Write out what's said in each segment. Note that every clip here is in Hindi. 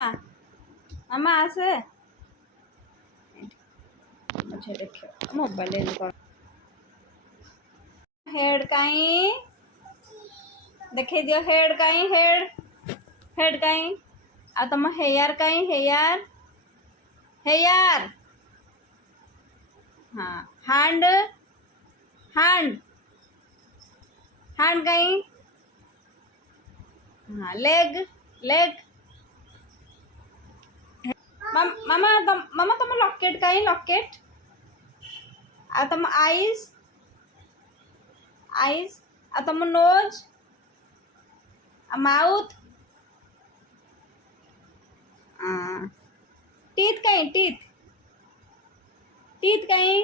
मामा आसे मुझे देखियो मोबाइल कर हेड कहीं देखे दियो हेड कहीं हेड कहीं आ तुम हेयर कहीं हेयर हेयर हाँ हैंड हैंड हैंड कहीं हाँ लेग लेग मामा तुम लॉकेट कहीं लॉकेट आ तुम आईज आईज आ तुम नोज आ माउथ टीथ कहीं टीथ टीथ कहीं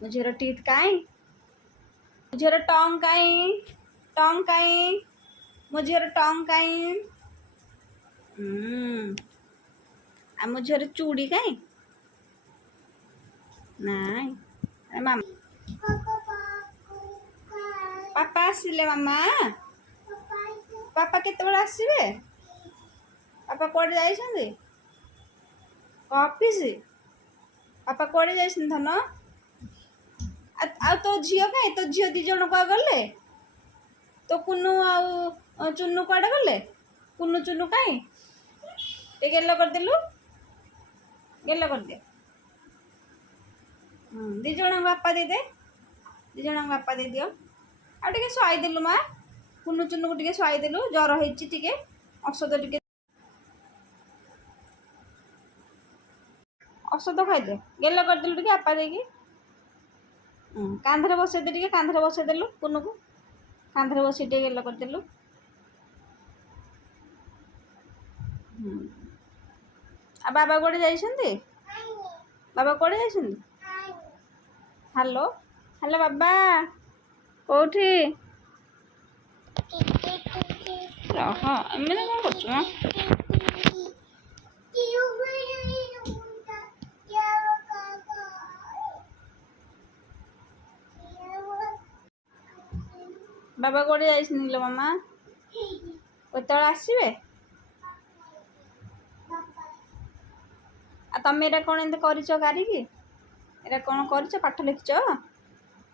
मुझे टीथ कहीं मुझे टोंग कहीं मुझे टोंग कहीं आ मुझे चूड़ी कहीं नाई अरे मामा पापा आसिले मामा पापा केतेबेले आसिबे पापा कोड़े जाइछन्ति ऑफिस पापा कोड़े जाइछन्ति धन आ तो झियो कहीं तो झियो दी जण को गले तो कुन्नू आ चुन्नू कड़े गले कुन्नू चुन्नू कहीं ते गेलो कर देलु गेलो कर दे दी जण बापा दे दे दी जण बापा दे दियो आ टिके स्वाई देलु मां कुन्नू चुन्नू को टिके स्वाई देलु जर होइछि टिके औषध टिके औषध खाई दे गेलो कर देलु टिके आपा देकी कांधरे बसै दे टिके कांधरे बसै देलु कुन्नू को कांधरे बसै टिके गेलो कर देलु आ बाबा कोड़े जाइछन्ति बाबा कोड़े जाइछन्ति हेलो हेलो बाबा कोठी रह एमने कौन करछु बाबा कोड़े जाइछन्ति लो मामा केतेबेले आसिबे आ तमे एरा कौन एंते करिछ कारिकी एरा कौन करिछ पाठ लिखिछ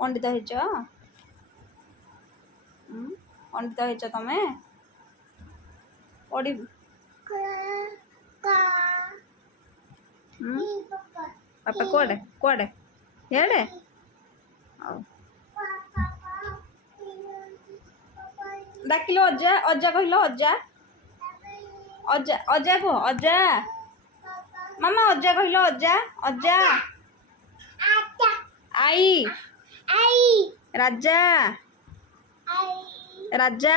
पंडित होइछ पंडित होइछ तमे पढ़ी पापा कोड़े कोड़े हेड़े डाकिलो अज्जा अज्जा कहलो अज्जा अज्जा अज्जा को अज्जा मामा अज्जा कहलो अज्जा अज्जा आई राजा राजा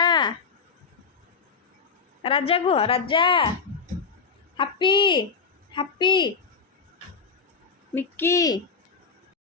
राजा को राजा हैप्पी हैप्पी मिक्की